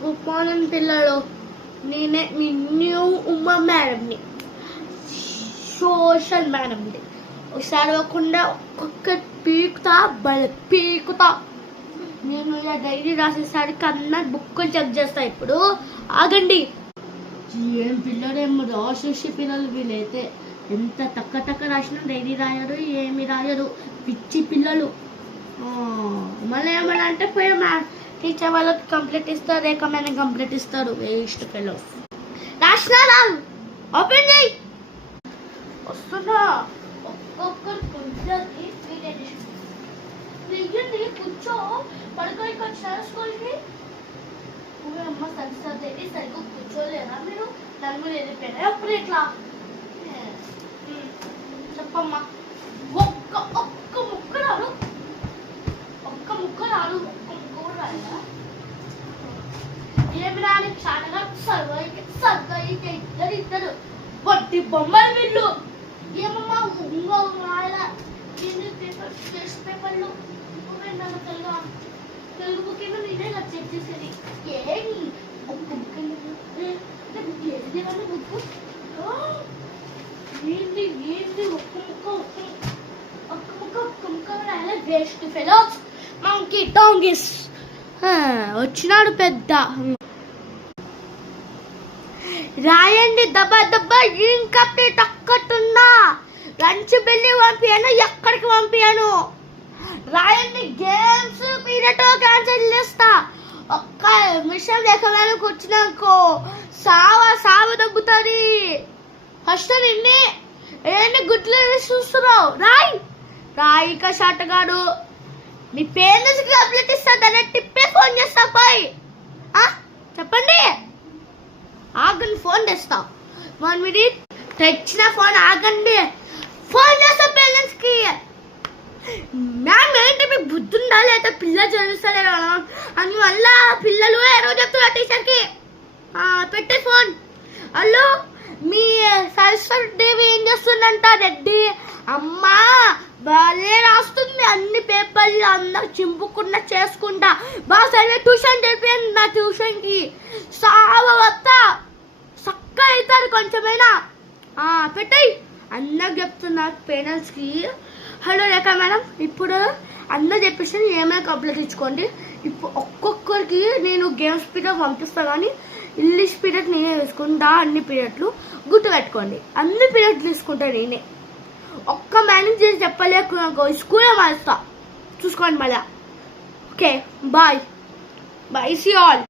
Good morning పిల్లలు. నేనే మీ new Uma మేడంని, సోషల్ మేడంని. ఒకసారి అవ్వకుండా ఒక్కొక్క పీకుతా. నేను ఇలా డైరీ రాసేసరికి అందరు బుక్కులు చెక్ చేస్తా. ఇప్పుడు ఆగండి. ఏం పిల్లలేమో రాసేసి పిల్లలు వీలైతే ఎంత తక్క రాసినా డైరీ రాయరు, ఏమి రాయరు. పిచ్చి పిల్లలు. మళ్ళీ ఏమన్నా అంటే పోయి టీచర్ వాళ్ళకి కంప్లీట్ ఇస్తారు, రేఖమైన కంప్లీట్ ఇస్తారు. Waste fellows. రాసినా ఓపెన్ చేయి. వస్తున్నా. ఒక్కొక్కరు కూర్చో. పడుకోనికి వచ్చినారు స్కూల్కి. అమ్మ సరిసరి సరిగ్గా కూర్చోలేదా మీరు? దాని మీద వెళ్ళిపోయినా అప్పుడు ఎట్లా చెప్పమ్మా. ఒక్క ముక్క రాదు, ఒక్క ముక్క కూడా రాదా? ఏమి రాని చాటగా సర్గా ఇద్దరు వడ్డీ బొమ్మలు వీళ్ళు. ఏమమ్మా ఇంకో రాయలా టెస్ట్ పేపర్లు తెలుగు బుక్ ఏమో నేనే కదా చెక్ చేసేది. ఏమి ఒక్క ముక్క బుక్ ఏంటి ఒక్క ముక్క రాయాలి. Waste fellows. మంకీ టాంగిస్ వచ్చినాడు పెద్ద. రాయండి దబ్బా. ఇన్కంప్లీట్ ఒక్కటుందా? లంచ్ బిల్లు పంపించాను, ఎక్కడికి పంపించాను? రాయండి. గేమ్స్ పీరియడ్ క్యాన్సిల్ చేస్తా. ఒక్క నిమిషం లేకపోయినా కూర్చున్నాకో సావ దబ్బుతుంది. ఫస్ట్ నిన్నే ఏంటి గుడ్లు చూస్తున్నావు? రాయిక షాటగాడు. మీ పేరెంట్స్ కంప్లీట్ ఇస్తా, దాన్ని టిప్పే ఫోన్ చేస్తా. పోయి చెప్పండి. ఆగండి, ఫోన్ తెస్తా. 1 minute. తెచ్చిన ఫోన్ ఆగండి. ఫోన్ చేస్తా పేరెంట్స్ కి. మ్యామ్ ఏంటి మీకు బుద్ధి ఉందా లేదా? పిల్లలు చదివిస్తలేరు అందువల్ల పిల్లలు ఏరో చెప్తున్నారు టీచర్కి. పెట్టే ఫోన్. హలో, మీ సరస్వతి దేవి ఏం చేస్తుందంట? రెడ్డి అమ్మా బాగా రాస్తుంది. అన్ని పేపర్లు అందరు చింపుకుండా చేసుకుంటా. బాగా సరే ట్యూషన్ తెలిపాను. నా ట్యూషన్కి వస్తా. చక్క అవుతారు కొంచెమైనా. పెట్టాయి అందరు చెప్తున్నా పేరెంట్స్కి. హలో రేఖ మేడం, ఇప్పుడు అందరు చెప్పేసి ఏమైనా కంప్లీట్ ఇచ్చుకోండి. ఇప్పుడు ఒక్కొక్కరికి నేను గేమ్స్ పీరియడ్ పంపిస్తా, కానీ ఇంగ్లీష్ పీరియడ్ నేనే తీసుకుంటా. అన్ని పీరియడ్లు గుర్తు పెట్టుకోండి. అన్ని పీరియడ్లు తీసుకుంటా నేనే. ఒక్క మేనేజ్ చేసి చెప్పలేక స్కూల్లో మారుస్తా. చూసుకోండి మళ్ళా. Okay, bye. See all.